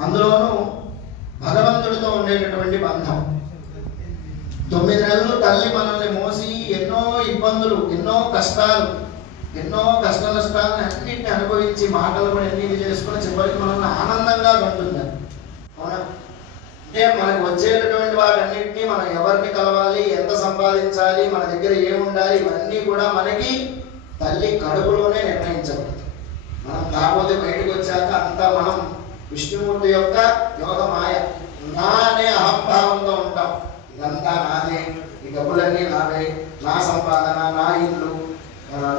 అందులోనూ భగవంతుడితో ఉండేటటువంటి బంధం. తొమ్మిది నెలలు తల్లి మనల్ని మోసి ఎన్నో ఇబ్బందులు ఎన్నో కష్టాలు ఎన్నో కష్ట నష్టాలను అన్నింటిని అనుభవించి మాటలు కూడా ఎన్ని చేసుకుని చివరికి మనల్ని ఆనందంగా ఉంటుంది అవునా? అంటే మనకు వచ్చేటటువంటి వాటన్నింటినీ మనం ఎవరిని కలవాలి ఎంత సంపాదించాలి మన దగ్గర ఏముండాలి ఇవన్నీ కూడా మనకి తల్లి కడుపులోనే నిర్ణయించబడుతుంది మనం కాకపోతే బయటకు వచ్చాక అంతా మనం విష్ణుమూర్తి యొక్క యోగ మాయ నా అనే అహంభావంతో ఉంటాం. ఇదంతా నాదే. ఈ డబ్బులన్నీ నావే. నా సంపాదన నా ఇల్లు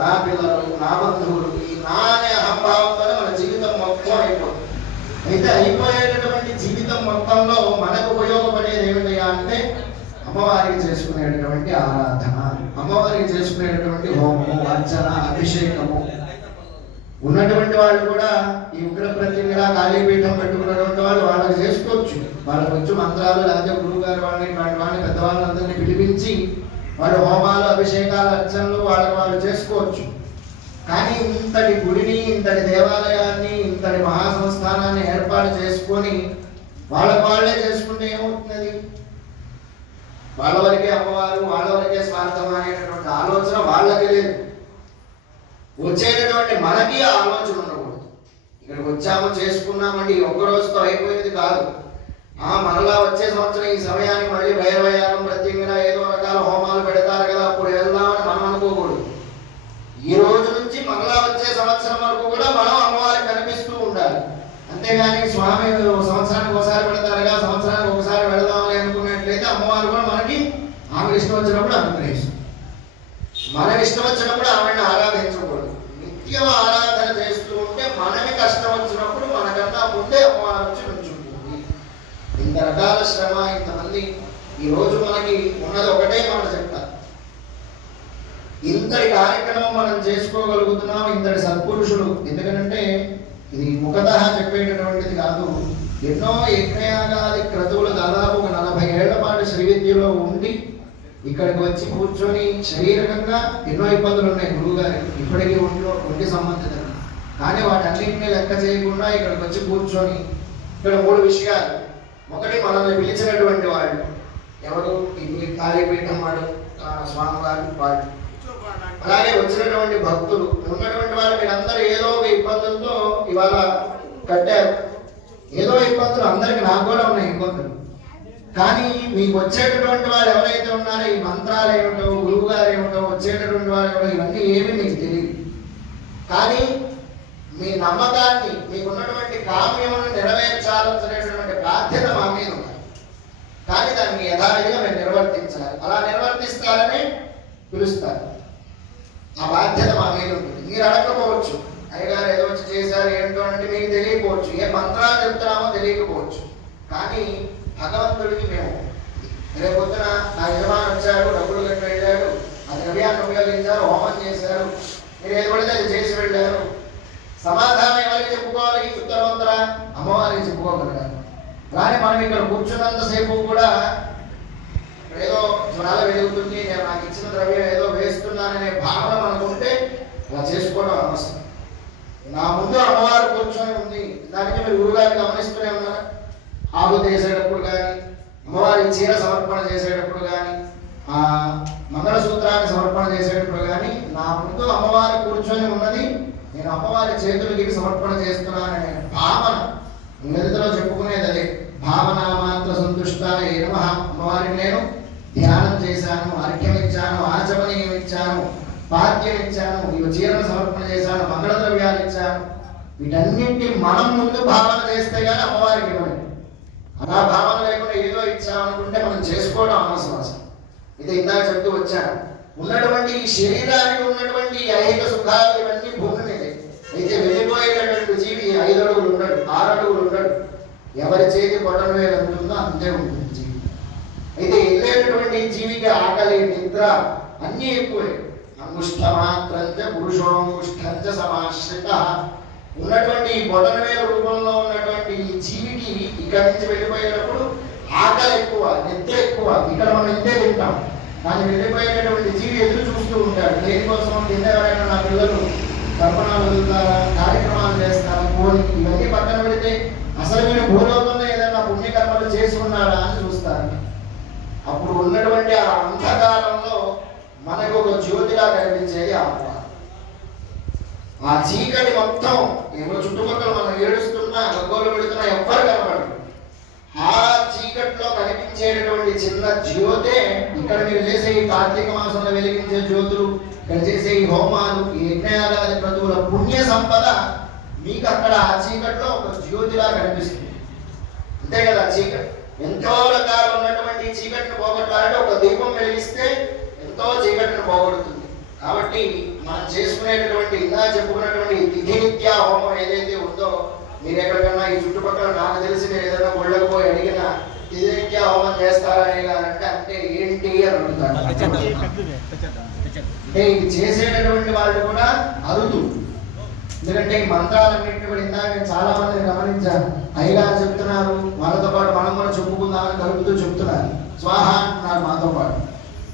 నా పిల్లలు నా బంధువులు ఈ నా అనే అహంభావంతోనే మన జీవితం మొత్తం అయిపోతుంది. అయితే అయిపోయేటటువంటి జీవితం మొత్తంలో మనకు ఉపయోగపడేది ఏమిటయ్యా అంటే అమ్మవారికి చేసుకునేటటువంటి ఆరాధన అమ్మవారికి చేసుకునేటటువంటి హోమము అర్చన అభిషేకము. ఉన్నటువంటి వాళ్ళు కూడా ఈ ఉగ్ర ప్రతినిధిగా కాళీపీఠం పెట్టుకున్నటువంటి వాళ్ళు వాళ్ళకి చేసుకోవచ్చు. వాళ్ళకి వచ్చి మంత్రాలు లేకపోతే గురువు గారు వాళ్ళని ఇట్లాంటి వాళ్ళని పెద్దవాళ్ళందరినీ పిలిపించి వాళ్ళు హోమాలు అభిషేకాలు అర్చనలు వాళ్ళకి వాళ్ళు చేసుకోవచ్చు. కానీ ఇంతటి గుడిని ఇంతటి దేవాలయాన్ని ఇంతటి మహాసంస్థానాన్ని ఏర్పాటు చేసుకొని వాళ్ళకి వాళ్ళే చేసుకుంటే ఏమవుతున్నది? వాళ్ళ వరకే అమ్మవారు వాళ్ళ వరకే స్వార్థం అనేటటువంటి ఆలోచన వాళ్ళకి లేదు. వచ్చేటటువంటి మనకి ఆ ఆలోచన ఉండకూడదు. ఇక్కడికి వచ్చాము చేసుకున్నామండి ఒక్క రోజుతో అయిపోయేది కాదు. ఆ మరలా వచ్చే సంవత్సరం ఈ సమయానికి మళ్ళీ భైరవయానం ప్రత్యేకంగా ఏదో రకాల హోమాలు పెడతారు కదా అప్పుడు వెళ్దామని మనం అనుకోకూడదు. ఈ రోజు నుంచి మరలా వచ్చే సంవత్సరం వరకు కూడా మనం అమ్మవారికి కనిపిస్తూ ఉండాలి. అంతేగాని స్వామి సంవత్సరానికి ఒకసారి పెడతారుగా సంవత్సరానికి ఒకసారి వెళదామని అనుకున్నట్లయితే అమ్మవారు కూడా మనకి ఆమె ఇష్టం వచ్చినప్పుడు అనుగ్రహిస్తుంది మనకి ఇష్టం వచ్చినప్పుడు ఆమె ఆరాధించకూడదు నిత్యం ఆరాధన చేస్తూ ఉంటే మనకి కష్టం వచ్చినప్పుడు మనకన్నా ముందే అమ్మవారు వచ్చి నుంచుంటుంది ఇంత రకాల శ్రమ ఇంతమంది ఈరోజు మనకి ఉన్నది ఒకటే మాట చెప్తారు ఇంతటి కార్యక్రమం మనం చేసుకోగలుగుతున్నాం ఇంతటి సత్పురుషులు. ఎందుకంటే ఇది ముఖత చెప్పేటటువంటిది కాదు. ఎన్నో యజ్ఞయాగాది క్రతువులు దాదాపు ఒక నలభై ఏళ్ళ పాటు శ్రీవిద్యలో ఉండి ఇక్కడికి వచ్చి కూర్చొని శారీరకంగా ఎన్నో ఇబ్బందులు ఉన్నాయి గురువుగారి. ఇప్పటికీ ఒంట్లో ఒంటి సంబంధిత కానీ వాటన్నింటినీ లెక్క చేయకుండా ఇక్కడికి వచ్చి కూర్చొని ఇక్కడ మూడు విషయాలు. ఒకటి మనల్ని పిలిచినటువంటి వాడు ఎవరు? ఈ కాళీపీఠం వాడు ఆ, స్వామివారు వాడు అలాగే వచ్చినటువంటి భక్తులు ఉన్నటువంటి వాళ్ళు మీరందరూ ఏదో ఒక ఇబ్బందులతో ఇవాళ కట్టారు. ఏదో ఇబ్బందులు అందరికి నాకు కూడా ఉన్నాయి ఇబ్బందులు. కానీ మీకు వచ్చేటటువంటి వాళ్ళు ఎవరైతే ఉన్నారో ఈ మంత్రాలు ఏమిటో గురువు గారు ఏమిటో వచ్చేటటువంటి వాళ్ళు ఏమిటో ఇవన్నీ ఏమీ మీకు తెలియదు. కానీ మీ నమ్మకాన్ని మీకున్నటువంటి కామ్యం నెరవేర్చాలనేటటువంటి బాధ్యత మా మీద ఉంది కానీ దాన్ని యథావిధిగా మేము నిర్వర్తించాలి. అలా నిర్వర్తిస్తారని పిలుస్తారు. ఆ బాధ్యత మా మీద ఉంటుంది. మీరు అడగకపోవచ్చు. అయ్యగారు ఏదో వచ్చి చేశారు ఏంటో అంటే మీకు తెలియకపోవచ్చు. ఏ మంత్రాలు చెప్తున్నామో తెలియకపోవచ్చు. కానీ భగవంతుడికి మేము రేపు పొద్దున నా యజమాని వచ్చాడు డబ్బులు కట్టి వెళ్ళాడు ఆ ద్రవ్యాన్ని ఉపయోగించారు హోమం చేశారు మీరు ఏది పడితే అది చేసి వెళ్ళారు. సమాధానం ఎవరికి చెప్పుకోవాలి? ఉత్తరవంతర అమ్మవారికి చెప్పుకోగలగాలి. కానీ మనం ఇక్కడ కూర్చున్నంతసేపు కూడా ఏదో జ్వరాలు వెలుగుతుంది నేను నాకు ఇచ్చిన ద్రవ్యం ఏదో వేస్తున్నాననే భావన మనకు ఉంటే అలా చేసుకోవడం అవసరం నా ముందు అమ్మవారు కూర్చొని ఉంది. దానికి మీరు గురుగారిని గమనిస్తూనే ఉన్నారా? ఆకు చేసేటప్పుడు కానీ అమ్మవారి చీర సమర్పణ చేసేటప్పుడు కానీ ఆ మంగళసూత్రాన్ని సమర్పణ చేసేటప్పుడు కానీ నా ముందు అమ్మవారు కూర్చొని ఉన్నది నేను అమ్మవారి చేతులకి సమర్పణ చేస్తున్నాననే భావన నిధిలో చెప్పుకునేది అదే. భావన మాత్ర సంతుష్ట ఏ నమ. అమ్మవారిని నేను పాద్యం ఇచ్చాను ఇవి చీరను సమర్పణ చేశాను మంగళ ద్రవ్యాలు ఇచ్చాను వీటన్నింటి మనం ముందు భావన చేస్తే కానీ అమ్మవారికి ఇవ్వండి అలా భావన లేకుండా ఏదో ఇచ్చామనుకుంటే మనం చేసుకోవడం అనవసరం. అసలు ఇది ఇందాక చెప్తూ వచ్చాను. ఉన్నటువంటి ఈ శరీరానికి ఉన్నటువంటి ఈ ఐహిక సుఖాలు ఇవన్నీ భూమి అయితే వెళ్ళిపోయేటటువంటి జీవి ఐదు అడుగులు ఉండడు ఆరు అడుగులు ఉండడు. ఎవరి చేతి పొట్టను వేలు ఉంటుందో అంతే ఉంటుంది జీవి. అయితే వెళ్ళేటటువంటి జీవికి ఆకలి నిద్ర అన్నీ ఎక్కువే. అంగుష్ట మాత్రంచ సమాశ్రిత. ఉన్నటువంటి ఈ వేల రూపంలో ఉన్నటువంటి ఈ జీవికి ఇక్కడి నుంచి వెళ్ళిపోయేటప్పుడు ఆకలి ఎక్కువ నిద్ర ఎక్కువ. ఇక్కడ మనం ఇంతే తింటాం. దాన్ని వెళ్ళిపోయేటటువంటి జీవి ఎదురు చూస్తూ ఉంటాడు. దేనికోసం కింద ఎవరైనా నా పిల్లలు తర్పణాలు వదులుతారా కార్యక్రమాలు చేస్తారా పోని ఇవన్నీ పక్కన పెడితే అసలు మీరు భూలోకంలో ఏదైనా పుణ్యకర్మలు చేసి ఉన్నారా అని చూస్తారు. అప్పుడు ఉన్నటువంటి ఆ అంధకారంలో ఒక కనిపించేది ఆత్మ ఆ చీకటి మొత్తం ఏమో చుట్టుపక్కల మనం ఏడుస్తున్నా గగ్గోలు పెడుతున్నా ఎవ్వరు కనపడదు ఆ చీకట్లో కనిపించేటటువంటి చిన్న జ్యోతే ఇక్కడ మీరు చేసే ఈ కార్తీక మాసంలో వెలిగించే జ్యోతులు ఇక్కడ చేసే ఈ హోమాలు ఈ యజ్ఞయాగాది క్రతువుల పుణ్య సంపద మీకు అక్కడ ఆ చీకట్లో ఒక జ్యోతిలా కనిపిస్తుంది. అంతే కదా చీకటి. ఎంతో రకాలు ఉన్నటువంటి చీకటిని పోగొట్టాలంటే ఒక దీపం వెలిగిస్తే ఎంతో చీకటిని పోగొడుతుంది. కాబట్టి మనం చేసుకునేటటువంటి ఇందా చెప్పుకున్నటువంటి తిథి నిత్య హోమం ఏదైతే ఉందో మీరు ఎక్కడికన్నా ఈ చుట్టుపక్కల నాకు తెలిసి మీరు ఏదైనా ఒళ్ళకు పోయి అడిగిన తిథి నిత్య హోమం చేస్తారా అని అంటే అంటే ఏంటి అని అడుగుతాను అంటే ఇది చేసేటటువంటి వాళ్ళు కూడా అరుదు. ఎందుకంటే ఈ మంత్రాలన్నింటినీ కూడా ఇందాక నేను చాలా మందిని గమనించాను. అయ్యగారు చెప్తున్నారు వాళ్ళతో పాటు మనం కూడా చెప్పుకుందామని కలుపుతూ చెప్తున్నారు. స్వాహ అంటున్నారు మాతో పాటు.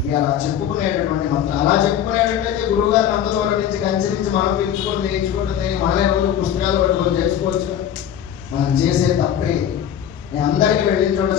ఇక అలా చెప్పుకునేటటువంటి మంత్రం. అలా చెప్పుకునేటట్లయితే గురువు గారిని అంత దూరం నుంచి కంచి మనం పెంచుకొని నేర్చుకుంటుంది మనమే రోజు పుస్తకాలు పట్టుకొని చేసుకోవచ్చు మనం చేసే తప్పే. నేను అందరికీ వెళ్ళిన చోట